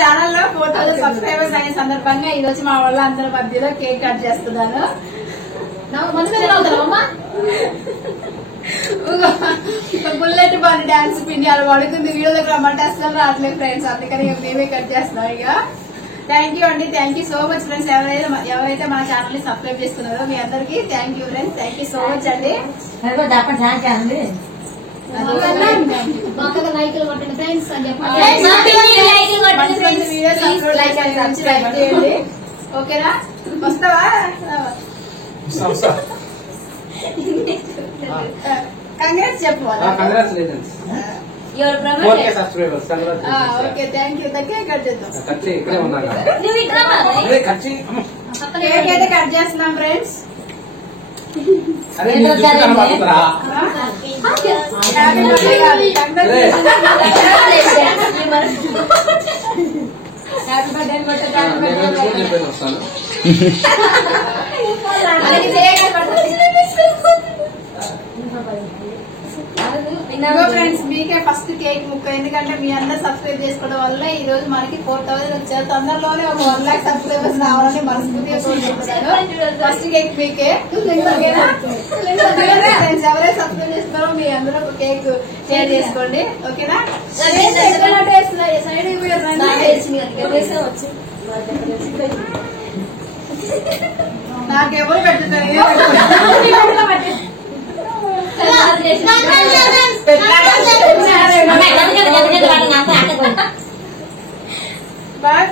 Channel లో 4000 subscribers అయిన సందర్భంగా ఈ రోజు మా వాళ్ళందరి మధ్యలో కేక్ కట్ చేస్తున్నాను. బుల్లెట్ బాడీ డాన్స్ పిండి అలా పడుతుంది. వీడియో దగ్గర రమ్మంటే అసలు రావట్లేదు ఫ్రెండ్స్, అందుకని మేమే కట్ చేస్తున్నాం. ఇక థ్యాంక్ యూ అండి, thank you so much friends. ఎవరైతే మన ఛానల్ ని సబ్స్క్రైబ్ చేసుకున్నారో మీ అందరికి thank you friends, thank you so much అండి. లైక్లు కొట్టండి ఫ్రెండ్స్ అని చెప్పండి. ఓకేనా? వస్తావా? కంగ్రాట్స్ చెప్పు. Okay thank you. Cake cut చేద్దాం. కేక్ అయితే కట్ చేస్తున్నాం ఫ్రెండ్స్. ఫ్రెండ్స్ మీకే ఫస్ట్ కేక్ ముక్క, ఎందుకంటే మీ అందరు సబ్స్క్రైబ్ చేసుకోవడం వల్ల ఈ రోజు మనకి 4000 వచ్చారు. తొందరలోనే ఒక 1 lakh సబ్స్క్రైబర్స్ రావాలని మనస్ఫూర్తిగా కోరుకుంటున్నాను. ఫస్ట్ కేక్ మీకే. ఎవరైతే సబ్స్క్రైబ్ చేస్తారో మీ అందరూ ఒక కేక్ షేర్ చేసుకోండి. ఓకేనా? నాకెవరు పెట్టుతారు? బాయ్.